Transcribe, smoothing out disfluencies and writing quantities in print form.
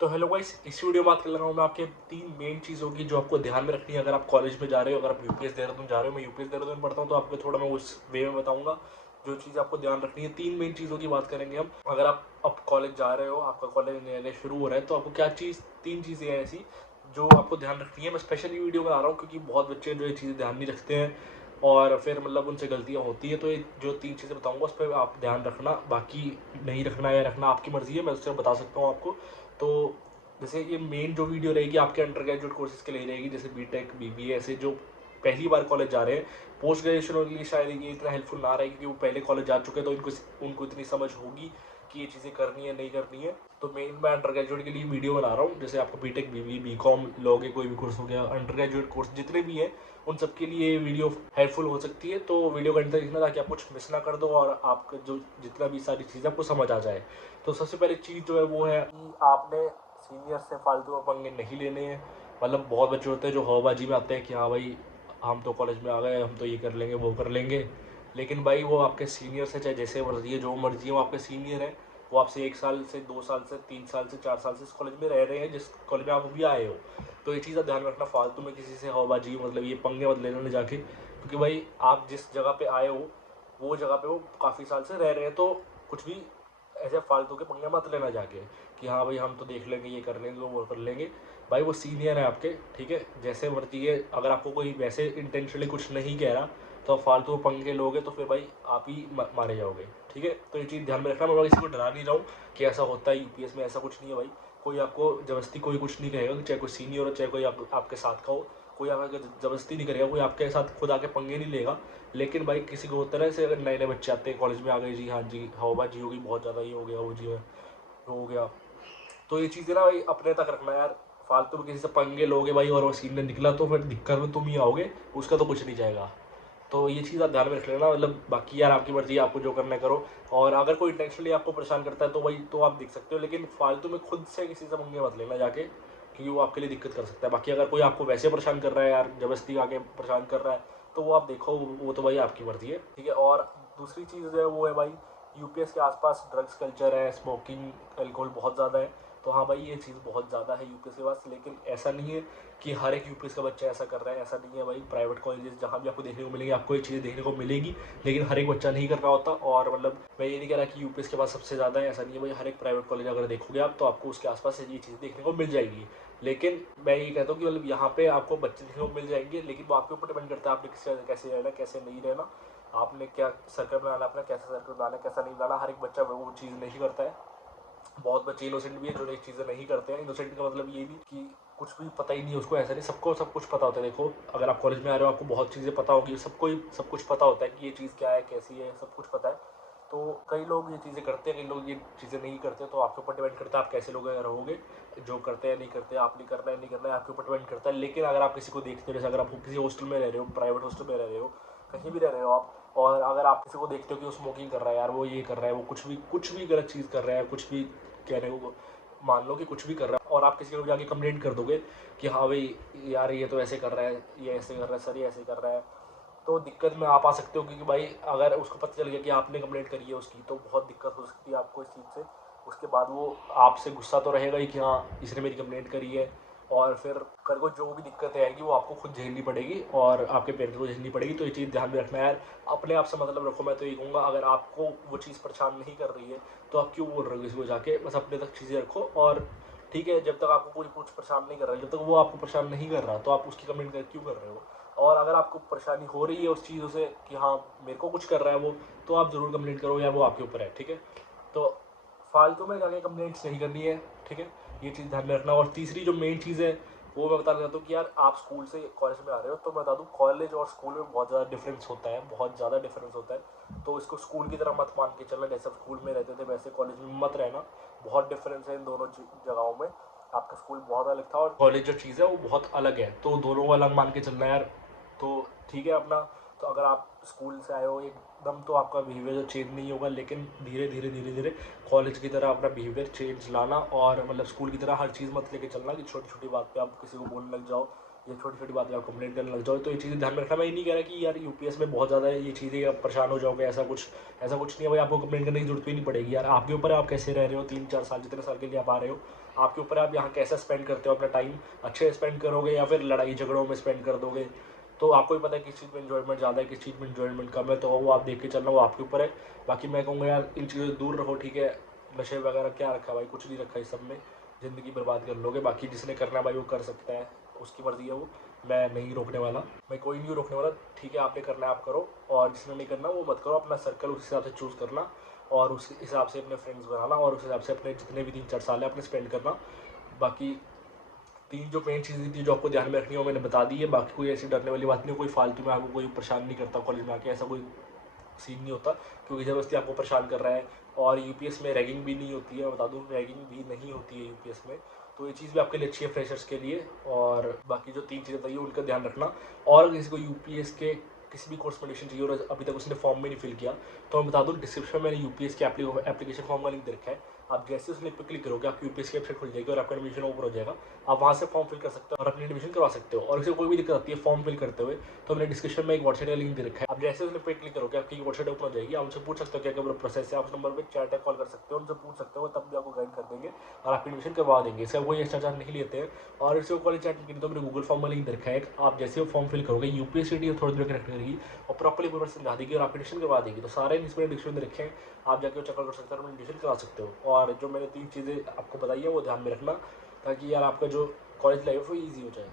तो hello guys, इस video में बात कर रहा हूँ मैं आपके 3 मेन चीज़ों की जो आपको ध्यान में रखनी है अगर आप कॉलेज में जा रहे हो। अगर आप यूपीएस देहरादून जा रहे हो, मैं यूपीएस देहरादून में पढ़ता हूँ, तो आपको थोड़ा मैं उस वे में बताऊंगा जो चीज़ आपको ध्यान रखनी है। 3 मेन चीज़ों की बात करेंगे हम। अगर आप अब कॉलेज जा रहे हो, आपका कॉलेज नया शुरू हो रहा है, तो आपको क्या चीज़ 3 चीज़ें हैं ऐसी जो आपको ध्यान रखनी है। मैं स्पेशल ये वीडियो बना रहा हूँ क्योंकि बहुत बच्चे जो ये चीज़ें ध्यान नहीं रखते हैं और फिर मतलब उनसे गलतियाँ होती है। तो ये जो 3 चीज़ें बताऊंगा उस पर आप ध्यान रखना, बाकी नहीं रखना या रखना आपकी मर्ज़ी है, मैं उससे बता सकता हूँ आपको। तो जैसे ये मेन जो वीडियो रहेगी आपके अंडर ग्रेजुएट कोर्सेज के लिए रहेगी, जैसे बीटेक बीबीए, ऐसे जो पहली बार कॉलेज जा रहे हैं। पोस्ट ग्रेजुएशन के लिए शायद ये इतना हेल्पफुल ना रहे क्योंकि वो पहले कॉलेज जा चुके हैं, तो उनको इतनी समझ होगी कि ये चीज़ें करनी है नहीं करनी है। तो मेन मैं अंडर ग्रेजुएट के लिए वीडियो बना रहा हूँ। जैसे आपको बीटेक बीबीए बीकॉम लोगे, कोई भी कोर्स हो गया, अंडर ग्रेजुएट कोर्स जितने भी हैं उन सबके लिए ये वीडियो हेल्पफुल हो सकती है। तो वीडियो का अंत तक देखना ताकि आप कुछ मिस ना कर दो और आपका जो जितना भी सारी चीज़ें आपको समझ आ जाए। तो सबसे पहले चीज़ जो है वो है कि आपने सीनियर से फालतू में पंगे नहीं लेने हैं। मतलब बहुत बच्चे होते हैं जो हवाबाजी में आते हैं कि हाँ भाई हम तो कॉलेज में आ गए, हम तो ये कर लेंगे वो कर लेंगे। लेकिन भाई वो आपके सीनियर से चाहे जैसे मर्जी है, जो मर्जी है, वो आपके सीनियर है। वो आपसे 1 साल से 2 साल से 3 साल से 4 साल से इस कॉलेज में रह रहे हैं जिस कॉलेज में आप अभी आए हो। तो ये चीज़ का ध्यान रखना, फालतू में किसी से हवाबाजी मतलब ये पंगे मत लेने जाके, क्योंकि भाई आप जिस जगह पे आए हो वो जगह पे वो काफ़ी साल से रह रहे हैं। तो कुछ भी ऐसे फालतू के पंगे मत लेना जाके कि हाँ भाई हम तो देख लेंगे, ये कर लेंगे वो कर लेंगे। भाई वो सीनियर है आपके, ठीक है, जैसे मर्जी है। अगर आपको कोई वैसे इंटेंशनली कुछ नहीं कह रहा तो आप फालतू पंगे लोगे तो फिर भाई आप ही मारे जाओगे, ठीक है। तो ये चीज़ ध्यान में रखना। मैं किसी को डरा नहीं रहा हूँ कि ऐसा होता है यूपीएस में, ऐसा कुछ नहीं है भाई। कोई आपको जबरदस्ती कोई कुछ नहीं कहेगा, चाहे कोई सीनियर हो चाहे कोई आपके साथ का हो। कोई आपका जबरदस्ती नहीं करेगा, कोई आपके साथ खुद आके पंगे नहीं लेगा। लेकिन भाई किसी को होता है ना, जैसे अगर नए नए बच्चे आते हैं कॉलेज में, आ गए जी, हाँ जी हवाबाजी होगी बहुत ज़्यादा, ये हो गया वो जी हो गया। तो ये चीज़ें ना भाई अपने तक रखना यार। फालतू में किसी से पंगे लोगे भाई और वो सीनियर निकला तो फिर दिक्कत में तुम ही आओगे, उसका तो कुछ नहीं जाएगा। तो ये चीज़ आप ध्यान में रख लेना। मतलब बाकी यार आपकी मर्जी है, आपको जो करना है करो। और अगर कोई इंटेंशनली आपको परेशान करता है तो भाई तो आप देख सकते हो, लेकिन फालतू में खुद से किसी से पंगे मत लेना जाके, क्योंकि वो आपके लिए दिक्कत कर सकता है। बाकी अगर कोई आपको वैसे परेशान कर रहा है यार, जबरदस्ती आके परेशान कर रहा है, तो वो आप देखो, वो तो भाई आपकी मर्जी है, ठीक है। और दूसरी चीज़ जो है वो है भाई, यूपीएस के आसपास ड्रग्स कल्चर है, स्मोकिंग अल्कोहल बहुत ज़्यादा है। तो हाँ भाई ये चीज़ बहुत ज़्यादा है यूपीएस के पास, लेकिन ऐसा नहीं है कि हर एक यूपीएस का बच्चा ऐसा कर रहा है, ऐसा नहीं है भाई। प्राइवेट कॉलेजेस जहाँ भी आपको देखने को मिलेंगे, आपको ये चीज़ें देखने को मिलेगी, लेकिन हर एक बच्चा नहीं कर रहा होता। और मतलब मैं ये नहीं कह रहा कि यूपीएस के पास सबसे ज़्यादा है, ऐसा नहीं है भाई। हर एक प्राइवेट कॉलेज अगर देखोगे आप तो आपको उसके आसपास ये चीज़ देखने को मिल जाएगी। लेकिन मैं ये कहता हूँ कि मतलब यहाँ पे आपको बच्चे देखने को मिल जाएंगे, लेकिन वो आपके ऊपर डिपेंड करता है आपने किस कैसे रहना कैसे नहीं रहना, आपने क्या सर्कल बनाना, अपना कैसा सर्कल बनाना कैसा नहीं बनाना। हर एक बच्चा वो चीज़ नहीं करता है। बहुत बच्चे इनोसेंट भी है जो एक चीज़ें नहीं करते हैं। इनोसेंट का मतलब ये भी कि कुछ भी पता ही नहीं है उसको, ऐसा नहीं, सबको सब कुछ पता होता है। देखो अगर आप कॉलेज में आ रहे हो आपको बहुत चीज़ें पता होगी, सबको सब कुछ पता होता है कि ये चीज़ क्या है कैसी है, सब कुछ पता है। तो कई लोग ये चीज़ें करते हैं, कई लोग ये चीज़ें नहीं करते। तो आपके ऊपर डिपेंड करता है आप कैसे लोग रहोगे, जो करते हैं नहीं करते, आप नहीं करना है नहीं करना है, आपके ऊपर डिपेंड करता है। लेकिन अगर आप किसी को देखते हो, जैसे अगर आप किसी हॉस्टल में रह रहे हो, प्राइवेट हॉस्टल में रह रहे हो, कहीं भी रह रहे हो आप, और अगर आप किसी को देखते हो कि वो स्मोकिंग कर रहा है यार, वो ये कर रहा है, वो कुछ भी गलत चीज़ कर रहा है, कुछ भी कहने को मान लो कि कुछ भी कर रहा है, और आप किसी को जाके कंप्लेंट कर दोगे कि हाँ भाई यार ये तो ऐसे कर रहा है, ये ऐसे कर रहा है, सर ये ऐसे कर रहा है, तो दिक्कत में आप आ सकते हो। क्योंकि भाई अगर उसको पता चल गया कि आपने कंप्लेंट करी है उसकी, तो बहुत दिक्कत हो सकती है आपको इस चीज़ से। उसके बाद वो आपसे गुस्सा तो रहेगा ही कि हाँ इसने मेरी कंप्लेंट करी है, और फिर कल को जो भी दिक्कतें आएगी वो आपको खुद झेलनी पड़ेगी और आपके पेरेंट्स को झेलनी पड़ेगी। तो ये चीज़ ध्यान में रखना यार, अपने आप से मतलब रखो। मैं तो ये कहूँगा अगर आपको वो चीज़ परेशान नहीं कर रही है तो आप क्यों बोल रहे हो किसी को जाके, बस अपने तक चीज़ें रखो। और ठीक है, जब तक आपको कोई कुछ परेशान नहीं कर रहा है, जब तक वो आपको परेशान नहीं कर रहा, तो आप उसकी कंप्लेंट क्यों कर रहे हो। और अगर आपको परेशानी हो रही है उस चीज़ों से कि हाँ मेरे को कुछ कर रहा है वो, तो आप ज़रूर कंप्लेंट करो यार, वो आपके ऊपर है, ठीक है। तो फालतू में जाके कंप्लेंट्स नहीं करनी है, ठीक है, ये चीज़ ध्यान में रखना। और तीसरी जो मेन चीज़ है वो मैं बताना चाहता हूँ कि यार आप स्कूल से कॉलेज में आ रहे हो, तो मैं बता दूँ कॉलेज और स्कूल में बहुत ज़्यादा डिफरेंस होता है, बहुत ज़्यादा डिफरेंस होता है। तो इसको स्कूल की तरह मत मान के चलना, जैसे स्कूल में रहते थे वैसे कॉलेज में मत रहना। बहुत डिफरेंस है इन दोनों जगहों में। आपका स्कूल बहुत अलग था और कॉलेज जो चीज़ है वो बहुत अलग है, तो दोनों को अलग मान के चलना यार। तो ठीक है अपना। तो अगर आप स्कूल से आए हो एकदम, तो आपका बिहेवियर चेंज नहीं होगा, लेकिन धीरे धीरे धीरे धीरे कॉलेज की तरह अपना बिहेवियर चेंज लाना। और मतलब स्कूल की तरह हर चीज़ मत लेके चलना कि छोटी छोटी बात पे आप किसी को बोलने लग जाओ ये छोटी छोटी बातें आप कंप्लेंट करने लग जाओ, तो ये चीज़ें ध्यान में रखना। मैं ये नहीं कह रहा कि यार यूपीएस में बहुत ज़्यादा ये चीज़ें आप परेशान हो जाओगे, ऐसा कुछ नहीं है भाई। आपको कंप्लेंट करने की जरूरत भी नहीं पड़ेगी यार, आपके ऊपर है आप कैसे रह रहे हो 3-4 साल, जितने साल के लिए आप आ रहे हो आपके ऊपर है आप यहाँ कैसे स्पेंड करते हो अपना टाइम। अच्छे स्पेंड करोगे या फिर लड़ाई झगड़ों में स्पेंड कर दोगे, तो आपको ही पता है किस चीज़ में इन्जॉयमेंट ज़्यादा है, किस चीज़ में इन्जॉयमेंट कम है, तो वो आप देख के चलना, वो आपके ऊपर है। बाकी मैं कहूँगा यार इन चीज़ों से दूर रहो, ठीक है। नशे वगैरह क्या रखा भाई, कुछ नहीं रखा इस सब में, ज़िंदगी बर्बाद कर लोगे। बाकी जिसने करना है भाई वो कर सकता है, उसकी मर्ज़ी है वो, मैं नहीं रोकने वाला, मैं कोई नहीं रोकने वाला, ठीक है। आपने करना है आप करो, और जिसने नहीं करना वो मत करो। अपना सर्कल उस हिसाब से चूज़ करना, और उस हिसाब से अपने फ्रेंड्स बनाना, और उस हिसाब से अपने जितने भी 3-4 साल है अपने स्पेंड करना। बाकी 3 जो मेन चीज़ें थी जो आपको ध्यान में रखनी है वो मैंने बता दी है। बाकी कोई ऐसी डरने वाली बात नहीं है, कोई फालतू में आपको कोई परेशान नहीं करता कॉलेज में आके, ऐसा कोई सीन नहीं होता, क्योंकि ज़बरदस्ती आपको परेशान कर रहा है। और यूपीएस में रैगिंग भी नहीं होती है, मैं बता दूँ, रैगिंग भी नहीं होती है यूपीएस में, तो ये चीज़ भी आपके लिए अच्छी है फ्रेशर्स के लिए। और बाकी जो 3 चीज़ें बताइए उनका ध्यान रखना। और किसी को यूपीएस के किसी भी कोर्स में एडमिशन चाहिए और अभी तक उसने फॉर्म भी नहीं फिल किया, तो मैं बता दूँ डिस्क्रिप्शन में मैंने यूपीएस के एप्लीकेशन फॉर्म का लिंक दे रखा है। आप जैसे उस लिंक पर क्लिक करोगे आपकी यूपीएस की वेबसाइट खुल जाएगी और आपका एडमिशन ओपन हो जाएगा। आप वहाँ से फॉर्म फिल कर सकते हो और अपनी एडमिशन करवा सकते हो। और इसे कोई भी दिक्कत आती है फॉर्म फिल करते हुए, तो मैंने डिस्क्रिप्शन में एक व्हाट्सएप का लिंक दे रखा है। आप जैसे उस लिंक पर क्लिक करोगे आपकी व्हाट्सएप ओपन हो जाएगी। आप उनसे पूछ सकते हो क्या क्या प्रोसेस है, आप उस नंबर पर चैट या कॉल कर सकते हो, उनसे पूछ सकते हो, तब भी आपको गाइड कर देंगे और आपकी एडमिशन करवा देंगे। इसका कोई एक्स्ट्रा चार्ज नहीं लेते हैं। और इसे कॉलेज चैट नहीं तो मैंने गूगल फॉर्म में लिंक दे रखा है। आप जैसे वो फॉर्म फिल करोगे यूपीएससी थोड़ी देर कनेक्ट करेगी और प्रॉपर्ली पेपर समझा देगी और आप एडमिशन करवा देगी। तो सारे इसमें डिस्क्रिप्शन में रखे हैं, आप जाके चेकआउट कर सकते हो और एडमिशन करा सकते हो। और जो मैंने 3 चीज़ें आपको बताई है वो ध्यान में रखना, ताकि यार आपका जो कॉलेज लाइफ है वो ईजी हो जाए।